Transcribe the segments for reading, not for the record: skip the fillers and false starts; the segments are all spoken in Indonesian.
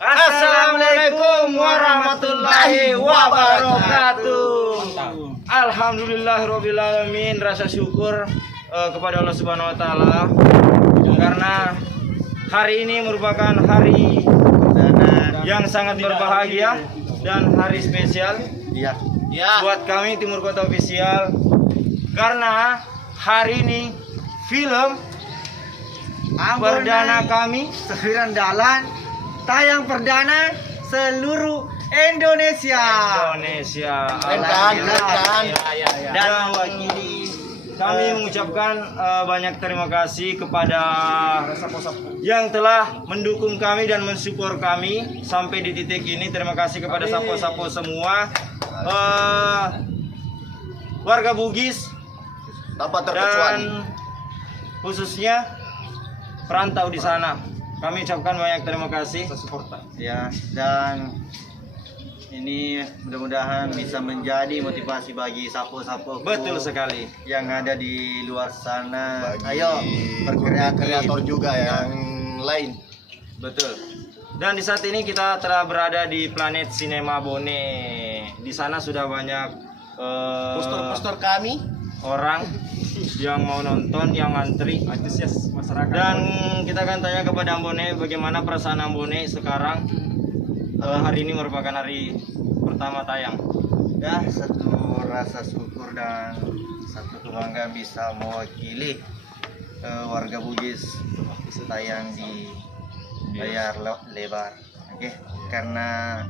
Assalamualaikum warahmatullahi wabarakatuh. Alhamdulillahirobbilalamin. Rasa syukur kepada Allah Subhanahu Wa Taala karena hari ini merupakan hari yang sangat berbahagia dan hari spesial buat kami Timur Kota Official karena hari ini film perdana kami Sefiran Dalan tayang perdana seluruh Indonesia. Dan mewakili kami mengucapkan banyak terima kasih kepada yang telah mendukung kami dan mensupport kami sampai di titik ini. Terima kasih kepada sapo-sapo semua, warga Bugis dan khususnya perantau di sana. Kami ucapkan banyak terima kasih. Ya, dan ini mudah-mudahan bisa menjadi motivasi bagi sapo-sapo. Betul sekali. Yang ada di luar sana. Bagi Ayo berkarya kreator juga yang lain. Betul. Dan di saat ini kita telah berada di Planet Cinema Bone. Di sana sudah banyak Poster-poster kami. orang yang mau nonton, yang antri, antusias masyarakat. Dan kita akan tanya kepada Ambone bagaimana perasaan Ambone sekarang. Hari ini merupakan hari pertama tayang. Ya, satu rasa syukur dan satu kebanggaan bisa mewakili warga Bugis tayang di layar lebar. Oke, karena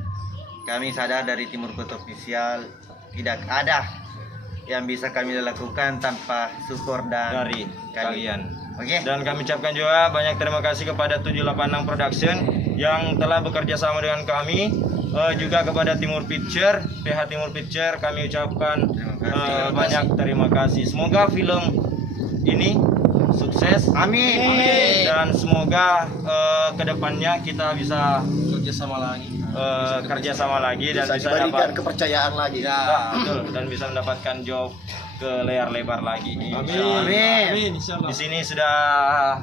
kami sadar dari Timur Kota Official tidak ada yang bisa kami lakukan tanpa support dari kalian. Oke. Dan kami ucapkan juga banyak terima kasih kepada 786 Production yang telah bekerja sama dengan kami, juga kepada Timur Picture, PH Timur Picture kami ucapkan banyak terima kasih. Semoga film ini sukses. Amin. Dan semoga kedepannya kita bisa kerja sama lagi dan bisa diberikan dapat kepercayaan lagi. betul, dan bisa mendapatkan job ke layar lebar lagi. Amin. Di sini sudah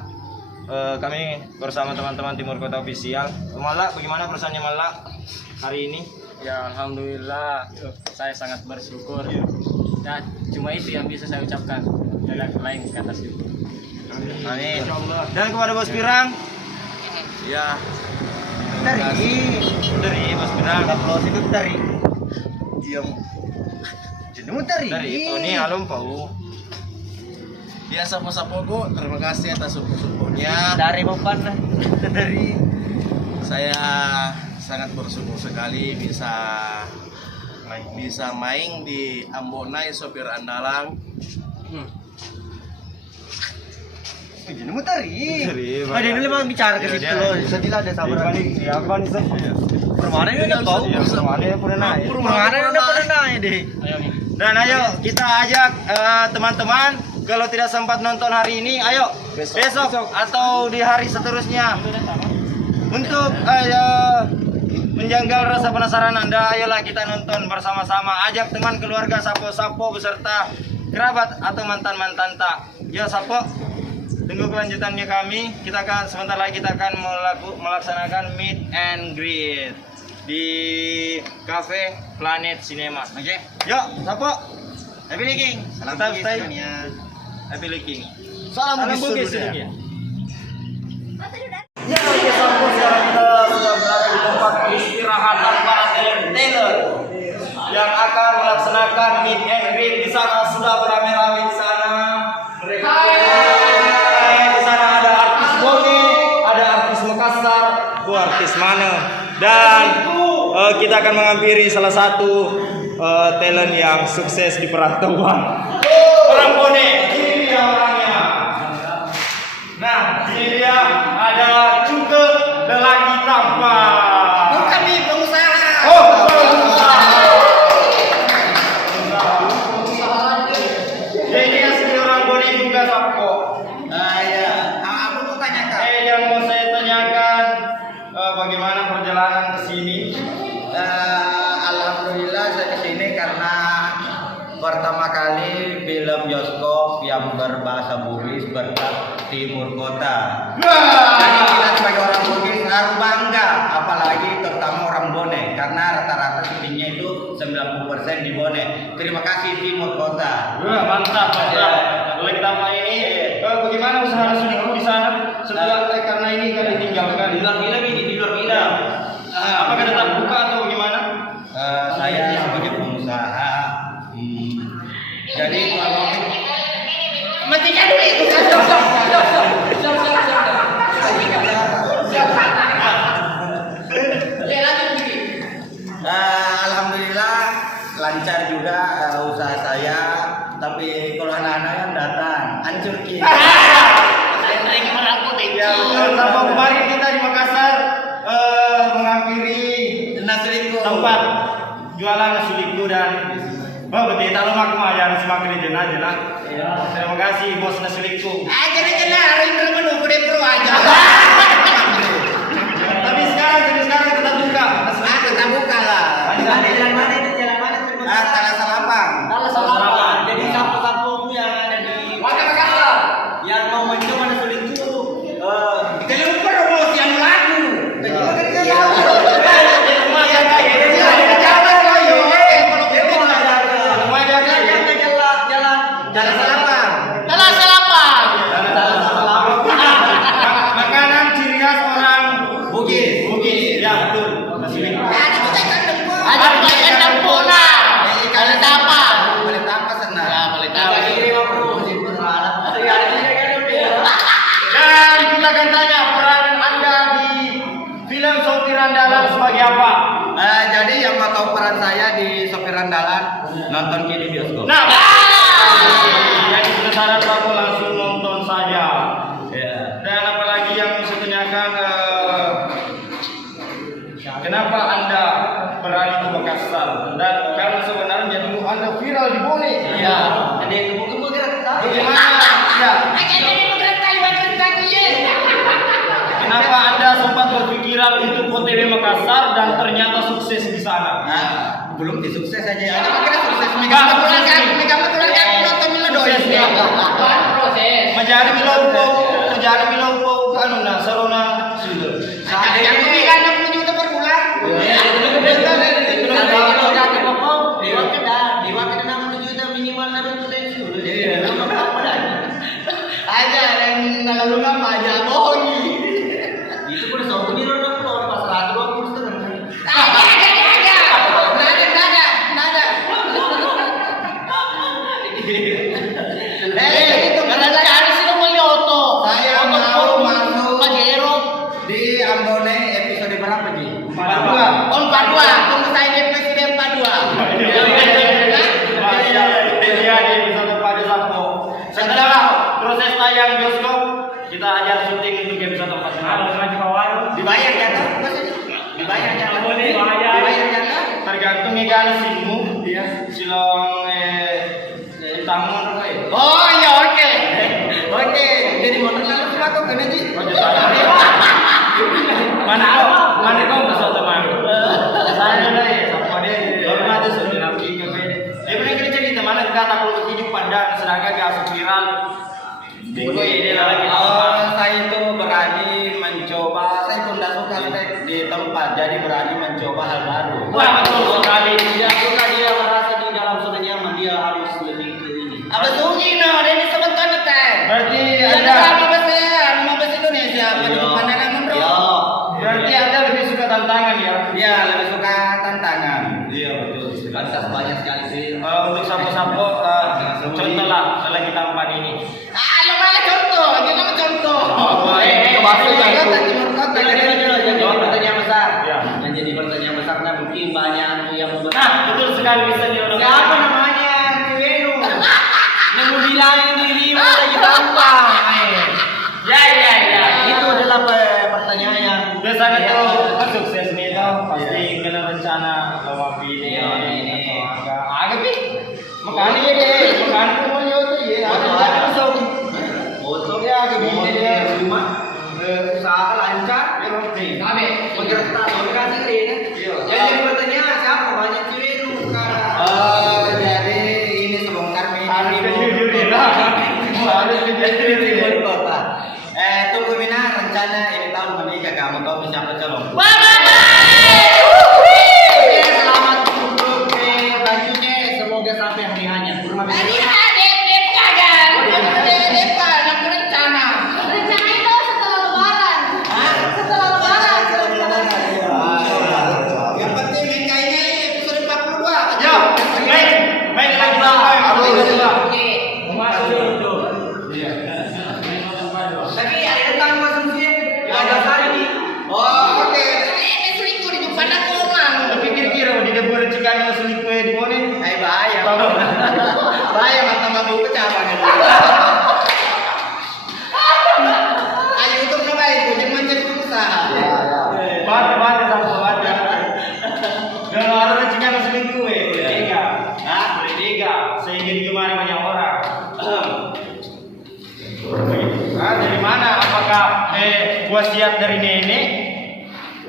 kami bersama teman-teman Timur Kota Official. Malak, bagaimana perasaannya Malak hari ini? Ya, alhamdulillah, saya sangat bersyukur. Ya, cuma itu yang bisa saya ucapkan. Tidak lain kata syukur. Amin. Dan kepada Bos Pirang, Ya, dari Bos Pirang, Kalau itu dari diam. Jenuh dari. dari Tony Alum Pau. Biasa sapogo, terima kasih atas support-supportnya. Dari Bopan. Dari Saya sangat bersyukur sekali bisa main di Ambonai sopir andalang. jenuh dari. Dari Ada ini memang bicara ke situ loh. Sedih ada sabar. Permana ini udah tahu. Permana ini udah pernah nanya deh. Dan ayo kita ajak teman-teman, kalau tidak sempat nonton hari ini, ayo besok atau di hari seterusnya untuk menjanggal rasa penasaran Anda. Ayolah kita nonton bersama-sama, ajak teman, keluarga, sapo-sapo beserta kerabat atau mantan-mantan tak. Ya sapo, tunggu kelanjutannya kami. Kita akan sebentar lagi kita akan melaksanakan meet and greet di Cafe Planet Cinema. Oke. Yuk, sapo. Happy Licking. Salam Tetap Bugis stay dunia. Happy Licking. Salam Bugis dunia. dunia. Ya, oke sapo, sekarang kita sudah berada di tempat peristirahatan para talent yang akan melaksanakan meet and greet. Di sana sudah beramai-ramai di sana. Mereka di sana ada artis Bone, ada artis Makassar, artis mana? Dan kita akan menghampiri salah satu talent yang sukses di perantauan. Orang Bone, ini dia orangnya. Nah, ini dia ada juga lelaki tampan. Bukan nih pengusaha. Oh, pengusaha. Jadi asli orang Bone juga sapo. Ya. Aku mau tanyakan. Yang mau saya tanyakan bagaimana perjalanan ke sini? Alhamdulillah saya kesini karena pertama kali film bioskop yang berbahasa Bugis berkat Timur Kota. Jadi kita sebagai orang Bugis harus bangga, apalagi di luar film ini, di luar film. Apakah tetap buka atau gimana? Saya sebagai pengusaha, jadi kalau Matikan dulu itu. alhamdulillah lancar juga usaha saya. Tapi kalau anak-anak kan datang, hancur kita. Saya sering merangkut itu. Ya, bersama kemarin kita di Makassar menghampiri Nasi liku. tempat jualan nasi liku dan betul tak lemak mah yang semakin jenah. Terima kasih bos nasi liku. Tapi sekarang tetap buka. Kita buka lah. Jalan mana itu? Jalan mana? Tanah Salapang. Salaman. Jadi kampung-kampung yang ada di Makassar yang mau mencoba nasi liku, Jangan lupa promosi yang lagu. Makanan ciri khas orang Bugis. Ya betul. Nasi liku. Dan kita akan tanya peran Anda di film Sopir Andalan sebagai apa? Jadi yang mau tahu peran saya di Sopir Andalan, nonton di bioskop. Nah, jadi penasaran kamu langsung nonton saja. Dan apalagi yang saya tanyakan, kenapa Anda berani ke Makassar? Dan karena sebenarnya dulu Anda viral di Bone. Iya. Ada yang gemuk-gemuk Bagaimana? Ya. Kenapa Anda sempat berpikiran untuk OTW Makassar dan ternyata sukses di sana? Belum disukses aja. Ada kira sukses Enggak, suksesnya. Menjadi milaupo anu na sarona sudah. yang pemilihan 60 juta per bulan. Aja yang lalu ngapa aja bohongi. Itu pun sama di roda pulau pas 120 setengah. Saya mau masuk di Ambone episode berapa Ji? 42. Tunggu saya di presiden 42. Iya di episode pada Sabtu. Setelah proses tayang bioskop, kita ajar syuting untuk episode 45. Dibayar ya kan? Dibayar ya kan? Dibayar. Dibayar ya kan? Tergantung ikan simu, dia silong tamun apa ya? Oh iya oke. Oke, jadi motor lalu selaku kena Ji. Mana kau besar teman? Saya dah ya, sama dia. Baru ada sudah nabi kafe. Dia pernah kerja cerita mana kata kalau kehidupan dan sedangkan gak viral. Bego ini lagi. Saya itu berani mencoba. Saya pun tidak suka stek di tempat, jadi berani mencoba hal baru. Wah betul sekali. Dia suka dia merasa di dalam zona nyaman, dia harus lebih ke ini. Apa sunyi no? Dia disebut konten. Berarti Ada ada. nama bahasa Indonesia. Penduduk pandangan menurut. Berarti Anda lebih suka tantangan ya? Iya, lebih suka tantangan. Iya betul. Pantas banyak sekali sih. Untuk sapo-sapo, contohlah lagi tampan ini. Lu mana contoh? Gimana contoh? Jadi pertanyaan besar. Ya. Yang jadi pertanyaan besarnya mungkin banyak yang Nah betul sekali bisa diulang. Siapa namanya? Ciwenu. Yang mau bilang dirimu lagi tampang. Ya. Itu adalah pertanyaan yang Biasanya tuh sukses nih tuh pasti kena rencana sama bini. Agak pi. Makanya tuh mau nyoto ya. Ada masuk. foto Ya agak bini dia. rumah usaha lancar memang nih. Kami bergerak tahun kan sih ini. Yang jadi pertanyaan siapa banyak Ciwenu sekarang. Jadi ini sebongkar Harus kejujuran lah. Harus kejujuran. Tunggu Mina rencana ini tahun menikah kamu tahu siapa calon? Selamat untuk bajunya semoga sampai hari hanya.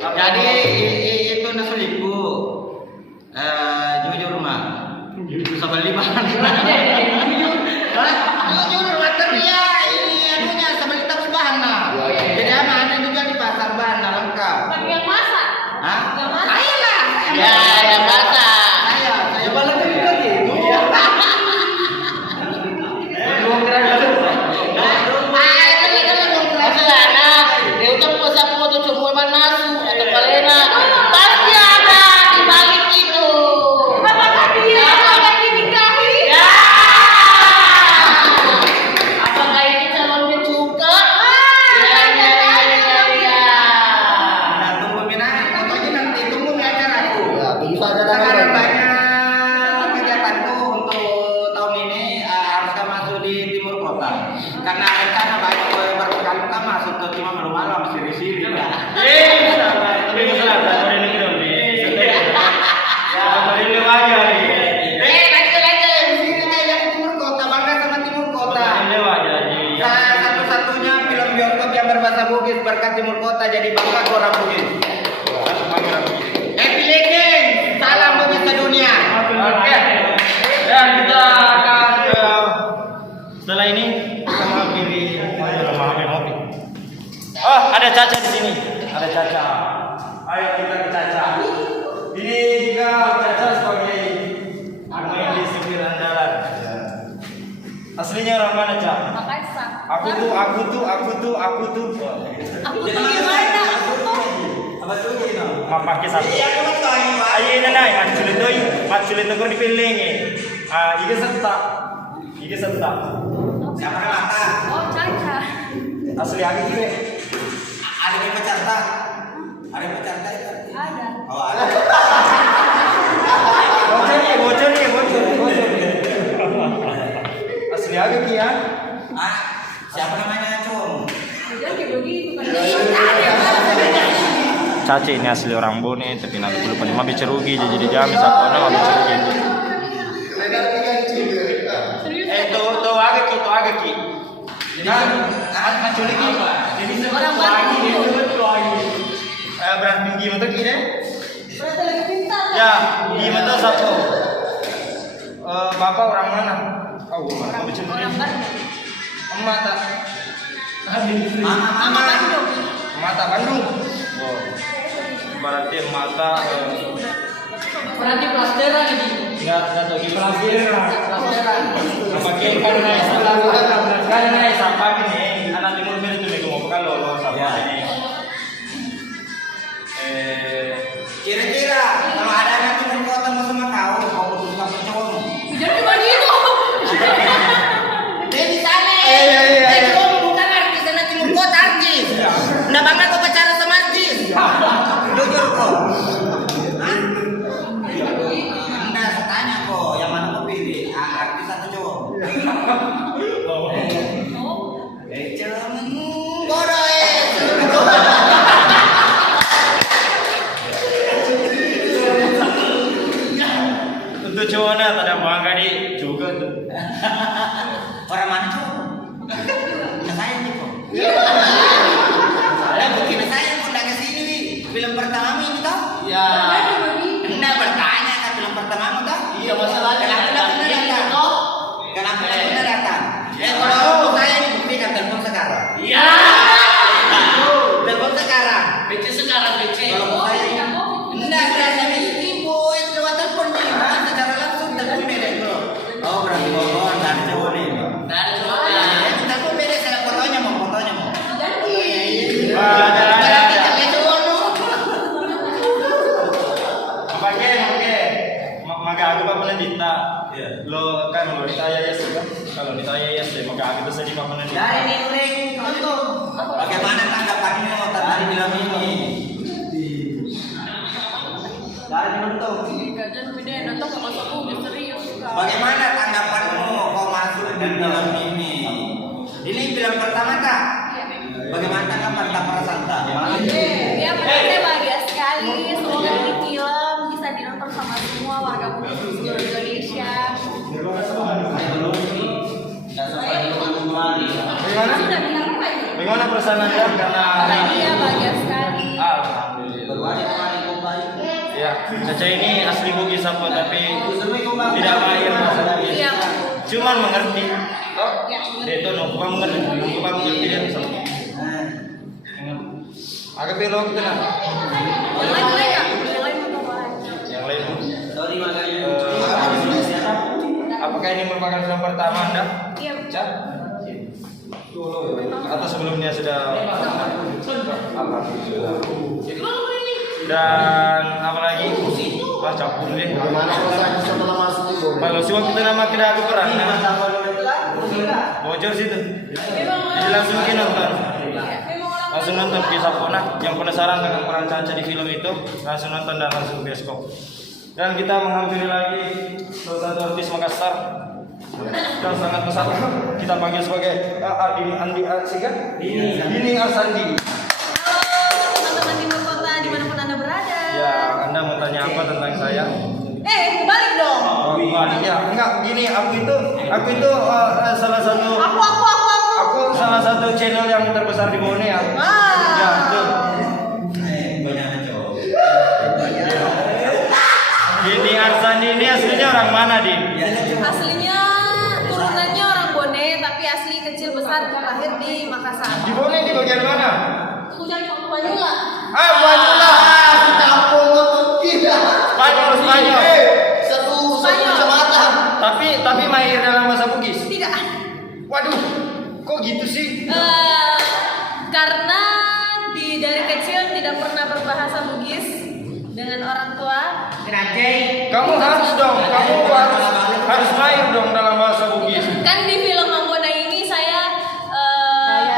Jadi itu nasuliku. Jujur mah. Bisa beli bahan. Jujur tapi ya ini anunya sebeli tabus bahan nah. Jadi aman itu jual di pasar bahan nah, lengkap. Bagi yang masak. Hah? Yang masak. Saya lah. Ya, yang masak. Saya balik juga gitu. Belum kira Dia udah puasa foto cuma nasu atau kalena. Pasti ada di balik itu. Apakah dia akan dinikahi? Ya. Apakah ini calonnya juga? Ya. Nah, tunggu minat fotonya nanti tunggu di acaraku. Tunggu saja Sekarang banyak kegiatan tuh untuk tahun ini harusnya masuk di timur kota. Karena rencana banyak berkali kan masuk ke cuma malu-malu sama siri-siri kan. Tapi selatan udah negeri dong. Ya, dari lu aja nih. Sini aja di timur kota, bangga sama timur kota. Satu-satunya film bioskop yang berbahasa Bugis berkat timur kota jadi bangga ke orang Bugis. Happy Legend, salam Bugis ke dunia. Oke. Dan kita akan setelah ini kita mengakhiri ngopi. Oh, ada Caca di sini. Ada Caca. Ayo kita ke Caca. Ini juga Caca sebagai pemilik supir andalan. Aslinya orang mana, Cak? Makassar. Aku tuh. Aku tuh gimana? Aku tuh. Apa tuh ini? Mau pakai satu. Iya, aku tuh ini, Pak. Ayo nanai, maculit itu kau dipilih. Iga setak. Siapa mata? Oh, Caca. Asli lagi gue. Ada yang pecarta. Ada yang pecarta itu. Ada. Oh, ada. Bocor nih. Asli lagi Ki ya. Ah, siapa namanya, Cung? Udah kayak begitu kan. Caci ini asli orang Bone, tapi nanti belum pernah mau bicara rugi jadi jamis aku nama bicara rugi. Serius. Tuh agak Ki. Jadi maculik Ki. Jadi Orang Bandung. berat tinggi betul Ki deh. Berarti lagi pintar. Ya, di betul satu. Bapak orang mana? Oh, Orang Bandung. Emak tak. Mama Bandung. Mata Bandung. Oh. Berarti mata Berarti plasteran ini. enggak tahu di pelajaran. Plasteran. Pakai karena sampah ini anak timur itu nih mau kalau sampah ini. Kira-kira kalau ada anak timur kota mau sama kau butuh kamu cowok. Jadi begitu. Di sana. Cuma bukan artis anak timur kota artis. Nggak bangga kau pacaran sama artis. Jujur kok. Anda tanya kok yang mana kau pilih artis atau cowok? Bodoh Untuk cowoknya tak ada bangga di juga tuh. Orang mana cowok? Nah, saya nih kok. Saya begini saya kok nggak kesini. Film pertama ini tau? Ya. Anda bertanya kan film pertama tau? Iya masalahnya. Kenapa anda datang? Kalau saya ini buktikan telepon sekarang. Iya. Telepon sekarang. PC sekarang PC. Kalau saya enggak berasa ibu itu lewat telepon nih. Secara langsung telepon beda bro. Oh berarti bohong dari cowok nih. Dari cowok. Telepon beda saya fotonya mau. Oke. Magaga pa pala dita. Lo kan lo ditaya yes kan? Kalau ditaya yes magaga itu sedih pa pala dita. Dari Nureng itu. Bagaimana tanggapanmu tentang film ini? Dari nonton. Gajan beda nonton nggak masuk aku serius. Bagaimana tanggapanmu kau masuk di film ini? Ini film pertama tak? Bagaimana tanggapan tak perasaan tak? Ya, saya bahagia sekali. Semoga ini film bisa dinonton sama semua warga Bugis seluruh Indonesia. Bagaimana? Bagaimana perasaan Anda karena Bahagia sekali. Alhamdulillah. Caca ini asli Bugis apa tapi tidak mahir bahasa Bugis. Iya. Cuman mengerti. Oh, Ya. dia itu lupa mengerti dia sama. Agak belok gitu nah. Yang lain boleh nggak? Yang lain mau bahas. Yang lain. Apakah ini merupakan film pertama Anda? Iya. Cak? Atau sebelumnya sudah? Alhamdulillah. Dan apa lagi? Wah campur deh. Kalau siwak kita nama kira aku peran. Bocor situ. Jadi langsung kita nonton. Langsung nonton kisah Pona. Yang penasaran dengan peran Caca di film itu, langsung nonton dan langsung bioskop. Dan kita menghampiri lagi salah satu artis Makassar yang sangat besar. Kita panggil sebagai Dini Andi Arsika. Dini Arsandi. Halo teman-teman Timur Kota dimanapun Anda berada. Ya, Anda mau tanya apa tentang saya? Balik dong. Oh, baliknya. Enggak, gini aku itu salah satu aku salah satu channel yang terbesar di Bone ya. Ya, betul. Dini Arsandi ini aslinya orang mana, Din? Aslinya turunannya orang Bone, tapi asli kecil besar lahir di Makassar. Di Bone di bagian mana? Banyula. Banyula. Spanyol. Tapi mahir dalam bahasa Bugis. Tidak. Waduh, kok gitu sih? Karena dari kecil tidak pernah berbahasa Bugis dengan orang tua. Kamu harus mahir dong dalam bahasa Bugis. Kan di film Ambona ini saya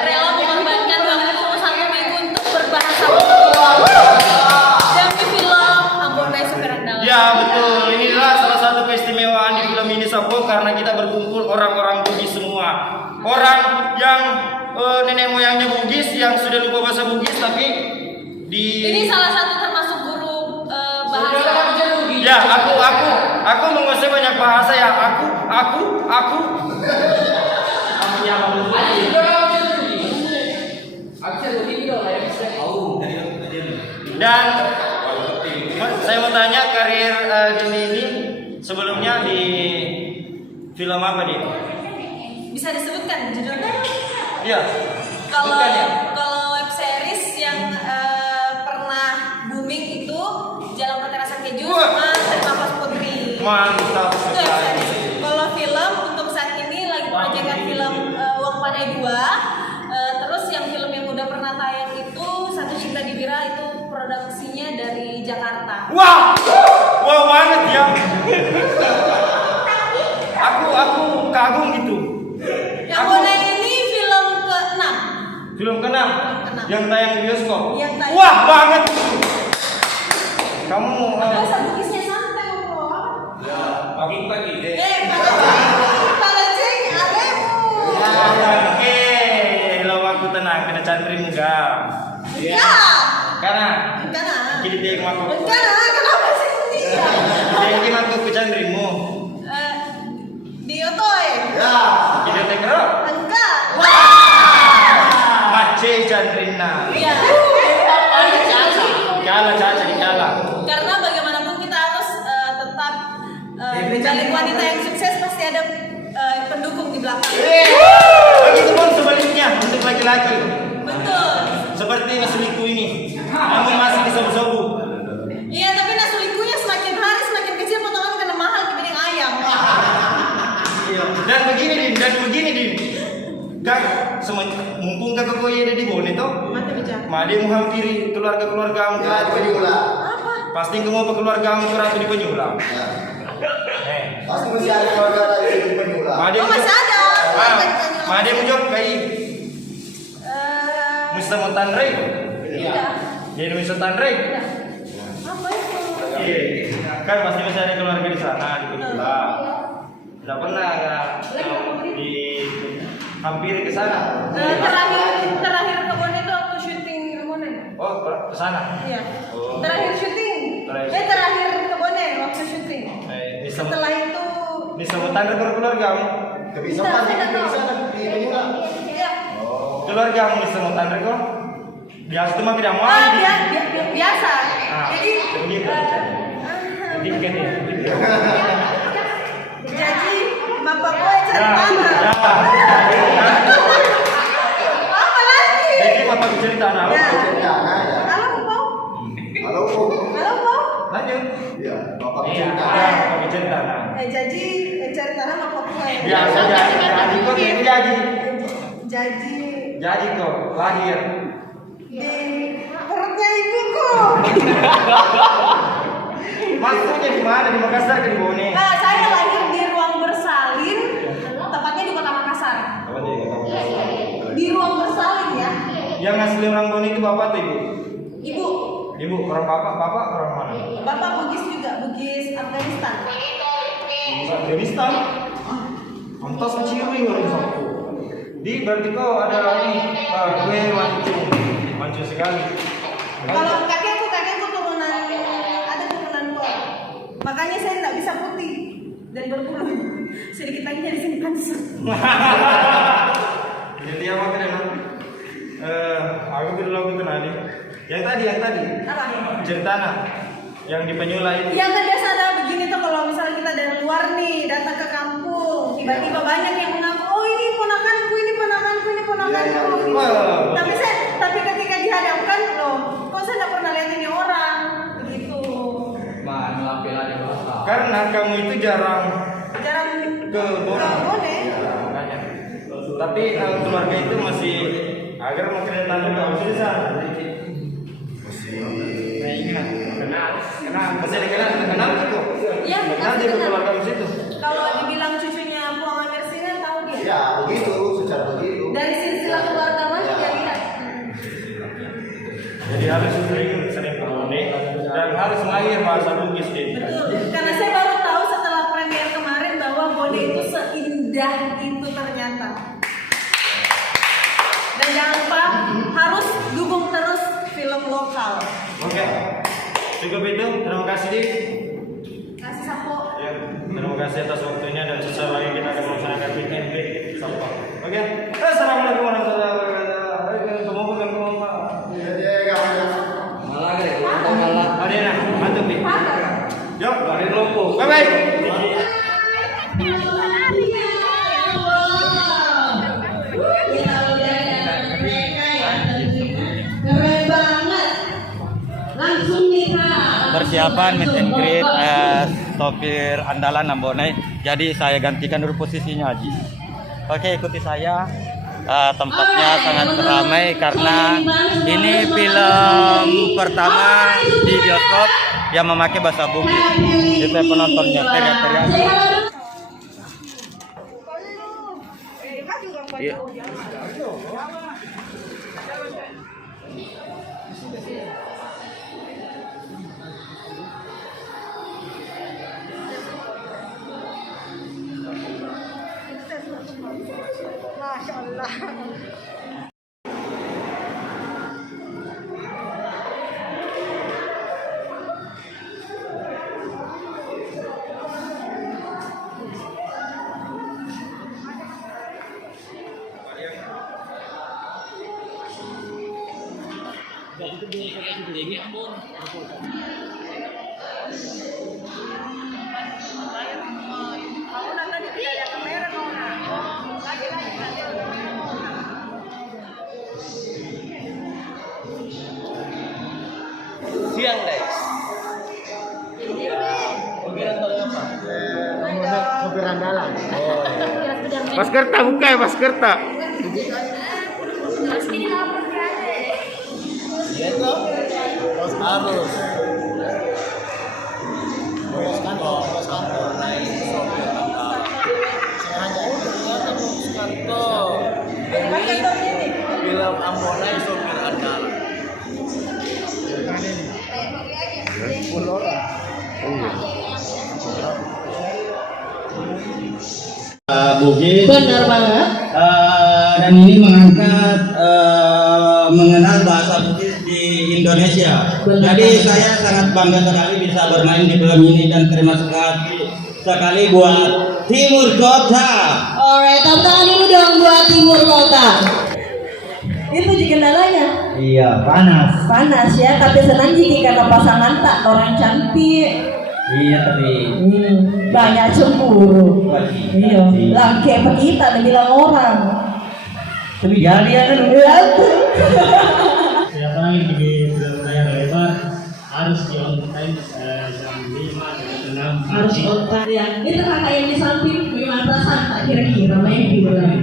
rela mengorbankan waktu 1 minggu untuk berbahasa Bugis. Demi film Ambona Sopir Andalan. Ya betul, inilah salah satu keistimewaan di film ini Sapo karena kita berkumpul orang-orang Bugis semua. Orang yang nenek moyangnya Bugis yang sudah lupa bahasa Bugis tapi Ini salah satu termasuk guru bahasa. Ya, aku menguasai banyak bahasa ya. Aku. Dan saya mau tanya karir Dini ini sebelumnya di film apa dia? Bisa disebutkan judulnya? Iya. Kalau sebutkan ya. kalau web series yang pernah booming itu Jalan Peterasan Keju sama Terima Pas Putri. Mantap Itu web sekali. series. Kalau film untuk saat ini lagi proyekan film Uang Panai 2. Terus yang film yang udah pernah tayang itu Satu Cinta di Bira itu produksinya dari Jakarta. Wah banget ya. Aku kagum gitu. Yang Bonai ini film ke-6. Film ke-6 yang tayang di bioskop. Yang tayang. Wah banget. Kamu Bahasa Bugisnya santai ngomong. pagi. Kalau ceng ademu. Oke, lo aku tenang kena cantri enggak. Ya. Karena Karena. dia kemaku. Kenapa sih dia? Dia kemaku ke cantrimu. Diotoy. Kita tekro. Enggak. Mace cantrina. Iya. Caca di kala. Karena bagaimanapun kita harus tetap menjalin wanita yang sukses pasti ada pendukung di belakang. Begitu pun sebaliknya untuk laki-laki. Betul. Seperti Nasuliku ini, namun masih disobu-sobu. Iya, tapi nasulikunya semakin hari semakin kecil potongan kena mahal dibanding ayam. Dan begini din. Kak, mumpung kakak kau ada di Bone toh, Mati bicara. made menghampiri keluarga-keluargamu keratu di Penyulang. Apa? Pasti kamu apa keluargamu keratu di Penyulang. Pasti masih ada keluarga lagi di Penyulang. Oh, masih ada. Made mu jawab kai. Mr. Montanre. Tidak. Jadi Mr. Tanre. Apa itu? Kan pasti masih ada keluarga di sana di Penyulang. Tidak pernah hampir ke sana. Terakhir ke Bone itu waktu syuting ke Bone. Oh, ke sana. Iya. Oh. Terakhir syuting. Terakhir. Terakhir ke Bone waktu syuting. Setelah itu Di sebutan keluarga kamu. Kebiasaan di Penyulang. Iya. Keluarga kamu di sebutan kok. Biasa cuma tidak mau. Biasa. Ah, Jadi begitu. Jadi cari tanah apa apa ya? Biasa jadi kok ini jadi kok lahir Di perutnya ibu kok. maksudnya di mana, di Makassar ke di Bone? Nah, saya lahir di ruang bersalin, tepatnya di Kota Makassar. Di ruang bersalin ya. Yang asli orang Bone itu bapak atau ibu? Ibu, Ibu, orang bapak orang mana? bapak Bugis juga, Bugis Afghanistan. Afghanistan. Antas mencuri orang satu. Di berarti kau ada ini, gue mancung sekali. Kalau kakekku turunan ada turunan Boer. Makanya saya tidak bisa putih dan berbulu. Sedikit lagi jadi sini pansut. Jadi apa kan? Aku dulu lagu itu nadi. Yang tadi. Apa? Jertana. Yang di Penyula itu. Ya kan biasa ada begini tuh kalau misalnya kita dari luar nih datang ke kampung, tiba-tiba banyak yang mengaku, oh ini ponakanku. Wow. Tapi ketika dihadapkan loh, kok saya tidak pernah lihat ini orang, begitu. Karena kamu itu jarang ke Bone. Tapi keluarga itu masih agar mungkin tanda tahu sih sana. Masih kenal gitu. Iya, kenal dia ke keluarga di situ. Kalau dibilang cucunya Puang Amir Sinan tahu dia. Ya begitu, secara begitu. Dari silsilah keluarga mana dia lihat. Jadi harus sering ke Bone dan harus lahir bahasa Bugis deh. Betul. Karena saya baru tahu setelah premier kemarin bahwa Bone itu seindah itu ternyata. Dan jangan lupa harus dukung terus film lokal. Oke. Cukup itu. Terima kasih Dik. Kasih Sapo. Ya, terima kasih atas waktunya dan sesaat lagi kita akan melaksanakan weekend break Sabtu. Oke. Assalamualaikum warahmatullahi wabarakatuh. Malah. Adena, mantap nih. Yuk, dari Lopo. Bye bye. Keren banget. Langsung Persiapan meet and greet sopir andalan Ambonai. Jadi saya gantikan dulu posisinya Haji. Oke, ikuti saya. Tempatnya sangat ramai karena ini film pertama di bioskop yang memakai bahasa Bugis. Kita penontonnya teriak-teriak. Iya. Masya Allah. Siang guys. Sopir andalan. Mas Kerta buka ya Mas Kerta. Harus. Film Ambonai sopir andalan. Bugis. Benar banget. Dan ini mengangkat mengenal bahasa Bugis di Indonesia. Jadi saya sangat bangga sekali bisa bermain di film ini dan terima sekali buat Timur Kota. Alright, tepuk tangan dulu dong buat Timur Kota. Itu juga kendalanya. Iya, panas. Panas ya, tapi senang jika kata pasangan tak orang cantik. Iya, tapi Banyak cemburu. Iya, langke apa kita dibilang orang. tapi jadi ya kan. Iya. Siapa lagi di film layar lebar harus di on time jam 5 sampai 6 Harus pagi. otak ya. Itu kira-kira main di bulan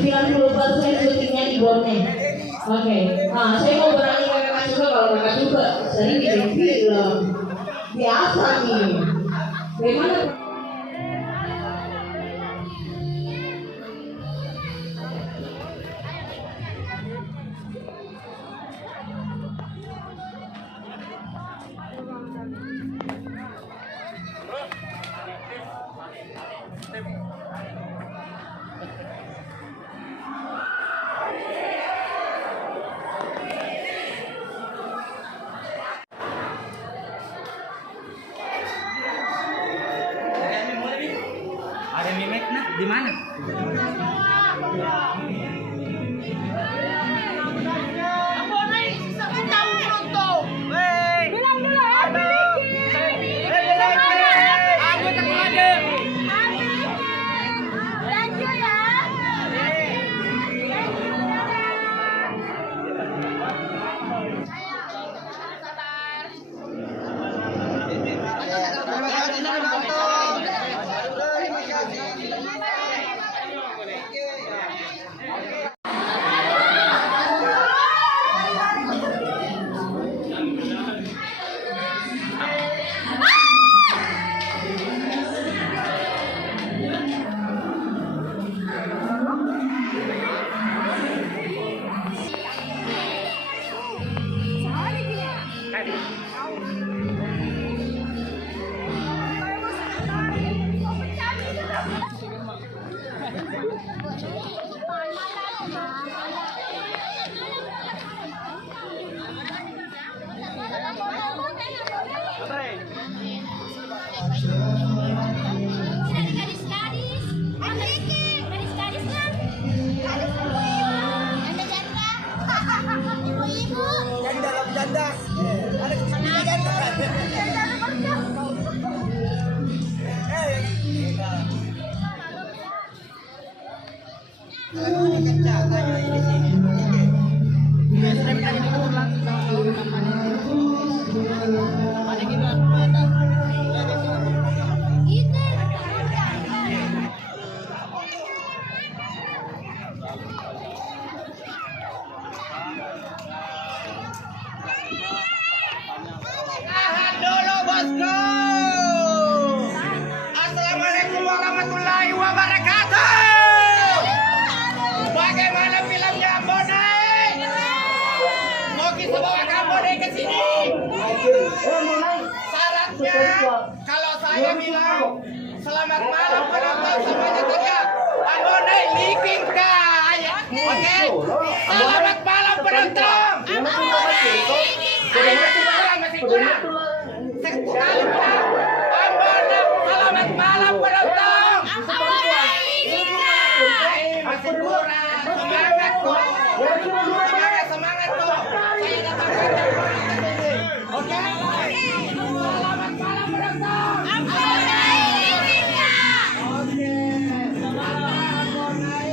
90% syutingnya di Borneo. Oke, nah saya mau berani kakak juga kalau kakak juga sering bikin film biasa nih. Bagaimana? Ada mimek nak di mana? Assalamualaikum warahmatullahi wabarakatuh. Bagaimana filmnya Ambonai? Mau kita bawa Ambonai ke sini? Syaratnya kalau saya bilang selamat malam penonton semuanya saja Ambonai living kaya. Oke? Selamat malam penonton. Masih kurang. Sekali kurang. Ambonai selamat malam penonton. Masih kurang. Semangat kok. Semangat kok. Saya datang ke oke? Selamat malam penonton. Oke. Selamat Ambonai.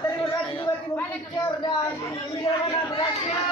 Terima kasih juga tim picture dan video menariknya.